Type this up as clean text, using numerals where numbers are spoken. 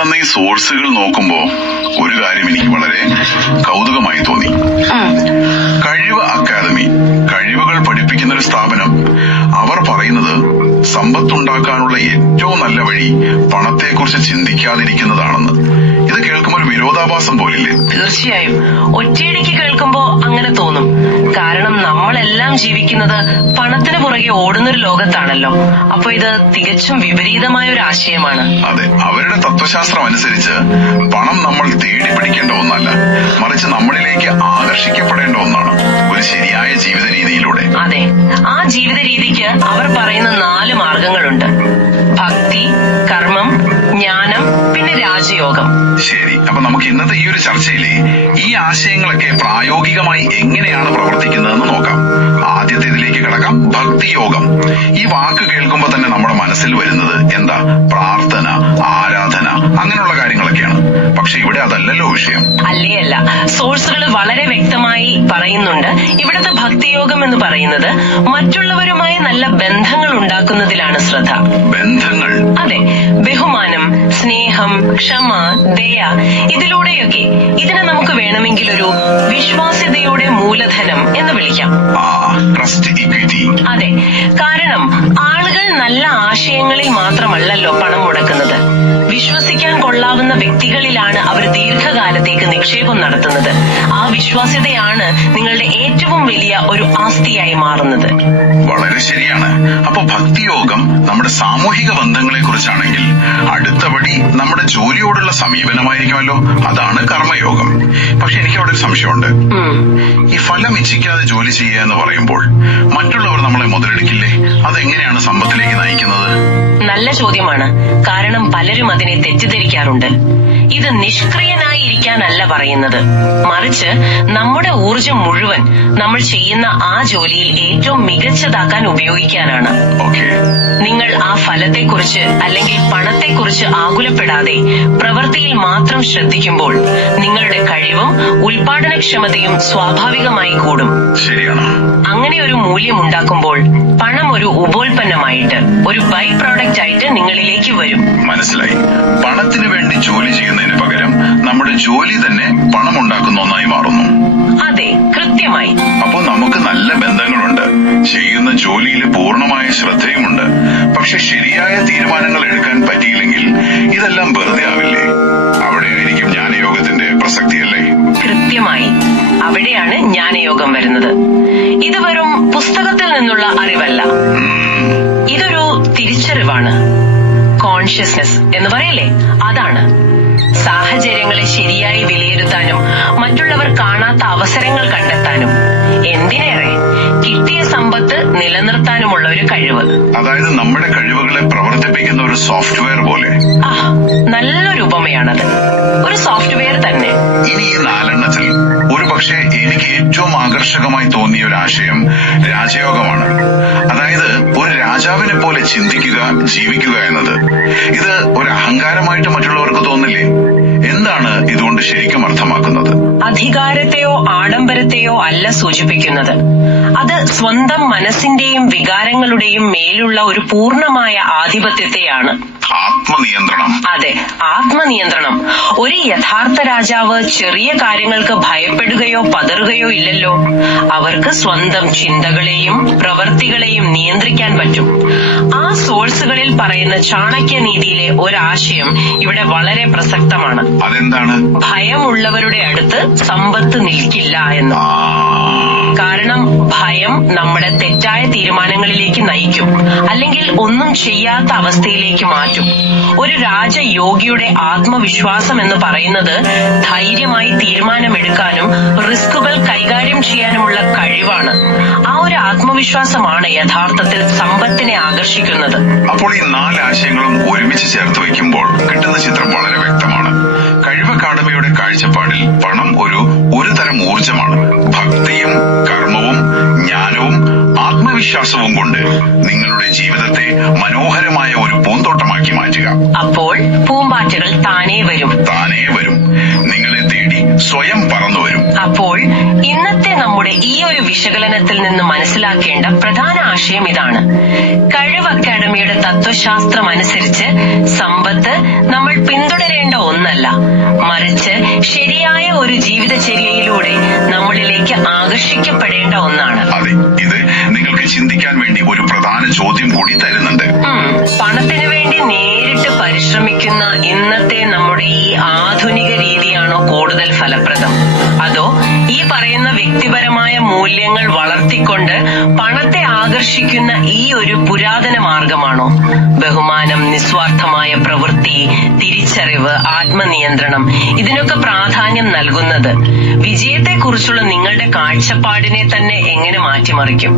തന്ന ഈ സോഴ്സുകൾ നോക്കുമ്പോ ഒരു കാര്യം എനിക്ക് വളരെ കൗതുകമായി തോന്നി. കഴിവ് അക്കാദമി, കഴിവുകൾ പഠിപ്പിക്കുന്ന ഒരു സ്ഥാപനം. അവർ പറയുന്നത് സമ്പത്തുണ്ടാക്കാനുള്ള ഏറ്റവും നല്ല വഴി പണത്തെക്കുറിച്ച് ചിന്തിക്കാതിരിക്കുന്നതാണെന്ന്. ഇത് കേൾക്കുമ്പോൾ ഒരു വിരോധാഭാസം പോലില്ലേ? തീർച്ചയായും ഒറ്റയടിക്ക് കേൾക്കുമ്പോ അങ്ങനെ തോന്നും. കാരണം നമ്മളെല്ലാം ജീവിക്കുന്നത് പണത്തിന് പുറകെ ഓടുന്നൊരു ലോകത്താണല്ലോ. അപ്പൊ ഇത് തികച്ചും വിപരീതമായ ഒരു ആശയമാണ്. അതെ, അവരുടെ തത്വശാസ്ത്രം അനുസരിച്ച് പണം നമ്മൾ തേടി പിടിക്കേണ്ട ഒന്നല്ല, മറിച്ച് നമ്മളിലേക്ക് ആകർഷിക്കപ്പെടേണ്ട ഒന്നാണ്, ഒരു ശരിയായ ജീവിത രീതിയിലൂടെ. അതെ, ആ ജീവിത രീതിക്ക് അവർ പറയുന്ന 4 മാർഗങ്ങളുണ്ട്: ഭക്തി, കർമ്മം, ജ്ഞാനം, പിന്നെ രാജയോഗം. ശരി, അപ്പൊ നമുക്ക് ഇന്നത്തെ ഈ ഒരു ചർച്ചയിലെ ഈ ആശയങ്ങളൊക്കെ പ്രായോഗികമായി എങ്ങനെയാണ് പ്രവർത്തിക്കുന്നതെന്ന് നോക്കാം. ആദ്യത്തേതിലേക്ക് കിടക്കാം, ഭക്തിയോഗം. ഈ വാക്ക് കേൾക്കുമ്പോ തന്നെ നമ്മുടെ മനസ്സിൽ വരുന്നത് എന്താ? പ്രാർത്ഥന, ആരാധന, അങ്ങനെയുള്ള കാര്യങ്ങളൊക്കെയാണ്. പക്ഷെ ഇവിടെ അതല്ലല്ലോ വിഷയം. അല്ലേ അല്ല, സോഴ്സുകൾ വളരെ വ്യക്തമായി പറയുന്നുണ്ട്. ഇവിടുത്തെ ഭക്തിയോഗം എന്ന് പറയുന്നത് മറ്റുള്ളവരുമായി നല്ല ബന്ധങ്ങൾ ഉണ്ടാക്കുന്നതിലാണ് ശ്രദ്ധ. ബന്ധങ്ങൾ? അതെ, ബഹുമാനം, സ്നേഹം, ക്ഷമ, ദയ, ഇതിലൂടെയൊക്കെ ഇതിനെ നമുക്ക് വേണമെങ്കിൽ ഒരു വിശ്വാസ്യതയുടെ മൂലധനം എന്ന് വിളിക്കാം. Trust equity. അതെ, കാരണം ആളുകൾ നല്ല ആശയങ്ങളിൽ മാത്രമല്ലല്ലോ പണം മുടക്കുന്നത്. വിശ്വസിക്കാൻ കൊള്ളാവുന്ന വ്യക്തികളിലാണ് അവർ ദീർഘകാലത്തേക്ക് നിക്ഷേപം നടത്തുന്നത്. ആ വിശ്വാസ്യതയാണ് നിങ്ങളുടെ ഏറ്റവും വലിയ ഒരു ആസ്തിയായി മാറുന്നത്. വളരെ ശരിയാണ്. അപ്പൊ ഭക്തിയോഗം നമ്മുടെ സാമൂഹിക ബന്ധങ്ങളെ കുറിച്ചാണെങ്കിൽ അടുത്ത പടി നമ്മുടെ ജോലിയോടുള്ള സമീപനമായിരിക്കുമല്ലോ. അതാണ് കർമ്മയോഗം. പക്ഷെ എനിക്ക് അവിടെ ഒരു സംശയമുണ്ട്. ഈ ഫലം ഇച്ഛിക്കാതെ ജോലി ചെയ്യുക എന്ന് പറയുമ്പോൾ മറ്റുള്ളവർ നമ്മളെ മുതലെടുക്കില്ലേ? അതെങ്ങനെയാണ് സമ്പത്തിലേക്ക് നയിക്കുന്നത്? നല്ല ചോദ്യമാണ്. കാരണം പലരും അതിനെ തെറ്റിദ്ധരിക്കാറുണ്ട്. ഇത് നിഷ്ക്രിയനായി ഇരിക്കാനല്ല പറയുന്നത്, മറിച്ച് നമ്മുടെ ഊർജം മുഴുവൻ നമ്മൾ ചെയ്യുന്ന ആ ജോലിയിൽ ഏറ്റവും മികച്ചതാക്കാൻ ഉപയോഗിക്കാനാണ്. നിങ്ങൾ ആ ഫലത്തെക്കുറിച്ച് അല്ലെങ്കിൽ പണത്തെക്കുറിച്ച് ആകുലപ്പെടാതെ പ്രവൃത്തിയിൽ മാത്രം ശ്രദ്ധിക്കുമ്പോൾ നിങ്ങളുടെ കഴിവും ഉൽപാദനക്ഷമതയും സ്വാഭാവികമായി കൂടും. ശരിയാണ്. അങ്ങനെ ഒരു മൂല്യം ഉണ്ടാക്കുമ്പോൾ പണം ഒരു ഉപോൽപ്പന്നമായിട്ട്, ഒരു ബൈ പ്രോഡക്റ്റ് ആയിട്ട് നിങ്ങളിലേക്ക് വരും. മനസ്സിലായി. പണത്തിന് വേണ്ടി ജോലി ചെയ്യുന്നതിന് പകരം നമ്മുടെ ജോലി തന്നെ പണം ഉണ്ടാക്കുന്ന ഒന്നായി മാറുന്നു. അതെ, കൃത്യമായി. അപ്പോ നമുക്ക് നല്ല ബന്ധങ്ങളുണ്ട്, ചെയ്യുന്ന ജോലിയിൽ പൂർണ്ണമായ ശ്രദ്ധയുമുണ്ട്. പക്ഷെ ശരിയായ തീരുമാനങ്ങൾ എടുക്കാൻ പറ്റിയില്ലെങ്കിൽ ഇതെല്ലാം വെറുതെ ആവില്ലേ? അവിടെയായിരിക്കും ജ്ഞാനയോഗത്തിന്റെ പ്രസക്തിയല്ലേ? കൃത്യമായി, അവിടെയാണ് ജ്ഞാനയോഗം വരുന്നത്. ഇത് വെറും പുസ്തകത്തിൽ നിന്നുള്ള അറിവല്ല, ഇതൊരു തിരിച്ചറിവാണ്. കോൺഷ്യസ്നെസ് എന്ന് പറയല്ലേ, അതാണ്. സാഹചര്യങ്ങളെ ശരിയായി വിലയിരുത്താനും മറ്റുള്ളവർ കാണാത്ത അവസരങ്ങൾ കണ്ടെത്താനും, എന്തിനേറെ കിട്ടിയ സമ്പത്ത് നിലനിർത്താനുമുള്ള ഒരു കഴിവ്. അതായത് നമ്മുടെ കഴിവുകളെ പ്രവർത്തിപ്പിക്കുന്ന ഒരു സോഫ്റ്റ്വെയർ പോലെ. നല്ലൊരു ഉപമയാണത്, ഒരു സോഫ്റ്റ്വെയർ തന്നെ. ഇനി ഈ 4 ഒരു പക്ഷേ എനിക്ക് ഏറ്റവും ആകർഷകമായി തോന്നിയ ഒരു ആശയം രാജയോഗമാണ്. അതായത് ഒരു രാജാവിനെ പോലെ ചിന്തിക്കുക, ജീവിക്കുക എന്നത്. ഇത് ഒരു അഹങ്കാരമായിട്ട് മറ്റുള്ളവർക്ക് തോന്നില്ലേ? എന്താണ് ഇതുകൊണ്ട് ശരിക്കും അർത്ഥമാക്കുന്നത്? അധികാരത്തെയോ ആഡംബരത്തെയോ അല്ല സൂചിപ്പിക്കുന്നത്. അത് സ്വന്തം മനസ്സിന്റെയും വികാരങ്ങളുടെയും മേലുള്ള ഒരു പൂർണ്ണമായ ആധിപത്യത്തെയാണ്. ആത്മനിയന്ത്രണം. അതെ, ആത്മനിയന്ത്രണം. ഒരു യഥാർത്ഥ രാജാവ് ചെറിയ കാര്യങ്ങൾക്ക് ഭയപ്പെടുകയോ പതറുകയോ ഇല്ലല്ലോ. അവർക്ക് സ്വന്തം ചിന്തകളെയും പ്രവൃത്തികളെയും നിയന്ത്രിക്കാൻ പറ്റും. ആ സോഴ്സുകളിൽ പറയുന്ന ചാണക്യനീതിയിലെ ഒരാശയം ഇവിടെ വളരെ പ്രസക്തമാണ്. അതെന്താണ്? ഭയമുള്ളവരുടെ അടുത്ത് സമ്പത്ത് നിൽക്കില്ല എന്ന്. കാരണം ഭയം നമ്മുടെ തെറ്റായ തീരുമാനങ്ങളിലേക്ക് നയിക്കും, അല്ലെങ്കിൽ ഒന്നും ചെയ്യാത്ത അവസ്ഥയിലേക്ക് മാറ്റും. ഒരു രാജയോഗിയുടെ ആത്മവിശ്വാസം എന്ന് പറയുന്നത് ധൈര്യമായി തീരുമാനമെടുക്കാനും റിസ്കുകൾ കൈകാര്യം ചെയ്യാനുമുള്ള കഴിവാണ്. ആ ഒരു ആത്മവിശ്വാസമാണ് യഥാർത്ഥത്തിൽ സമ്പത്തിനെ ആകർഷിക്കുന്നത്. അപ്പോൾ ഈ 4 ആശയങ്ങളും ഒരുമിച്ച് ചേർത്ത് വയ്ക്കുമ്പോൾ കിട്ടുന്ന ചിത്രം വളരെ വ്യക്തമാണ്. കഴിവ് അക്കാദമിയുടെ കാഴ്ചപ്പാടിൽ പണം ഒരു തരം ഊർജമാണ്. ഭക്തിയും കർമ്മവും ജ്ഞാനവും ആത്മവിശ്വാസവും കൊണ്ട് നിങ്ങളുടെ ജീവിതത്തെ മനോഹരമായ ഒരു പൂന്തോട്ടമാക്കി മാറ്റുക. അപ്പോൾ പൂമ്പാറ്റകൾ താനേ വരും. നിങ്ങളെ തേടി സ്വയം പറന്നു വരും. അപ്പോൾ ഇന്നത്തെ നമ്മുടെ ഈ ഒരു വിശകലനത്തിൽ നിന്ന് മനസ്സിലാക്കേണ്ട പ്രധാന ആശയം ഇതാണ്: കഴിവ് അക്കാദമിയുടെ തത്വശാസ്ത്രം അനുസരിച്ച് സമ്പത്ത് നമ്മൾ പിന്തുടരേണ്ട ഒന്നല്ല, മറിച്ച് ശരിയായ ഒരു ജീവിതചര്യയിലൂടെ നമ്മളിലേക്ക് ആകർഷിക്കപ്പെടേണ്ട ഒന്നാണ്. അതെ, ഇത് നിങ്ങൾക്ക് ചിന്തിക്കാൻ വേണ്ടി ഒരു പ്രധാന ചോദ്യം കൂടി തരുന്നുണ്ട്. പണത്തിനു വേണ്ടി നേരിട്ട് പരിശ്രമിക്കുന്ന ഇന്നത്തെ നമ്മുടെ ഈ ആധുനിക രീതിയാണോ കൂടുതൽ ഫലപ്രദം, അതോ ഈ പറയുന്ന വ്യക്തിപരമായ മൂല്യങ്ങൾ വളർത്തിക്കൊണ്ട് പണത്തെ ആകർഷിക്കുന്ന ഈ ഒരു പുരാതന മാർഗമാണോ? ബഹുമാനം, നിസ്വാർത്ഥമായ പ്രവൃത്തി, തിരിച്ചറിവ്, ആത്മനിയന്ത്രണം, ഇതിനൊക്കെ പ്രാധാന്യം നൽകുന്നത് വിജയത്തെക്കുറിച്ചുള്ള നിങ്ങളുടെ കാഴ്ചപ്പാടിനെ തന്നെ എങ്ങനെ മാറ്റിമറിക്കും?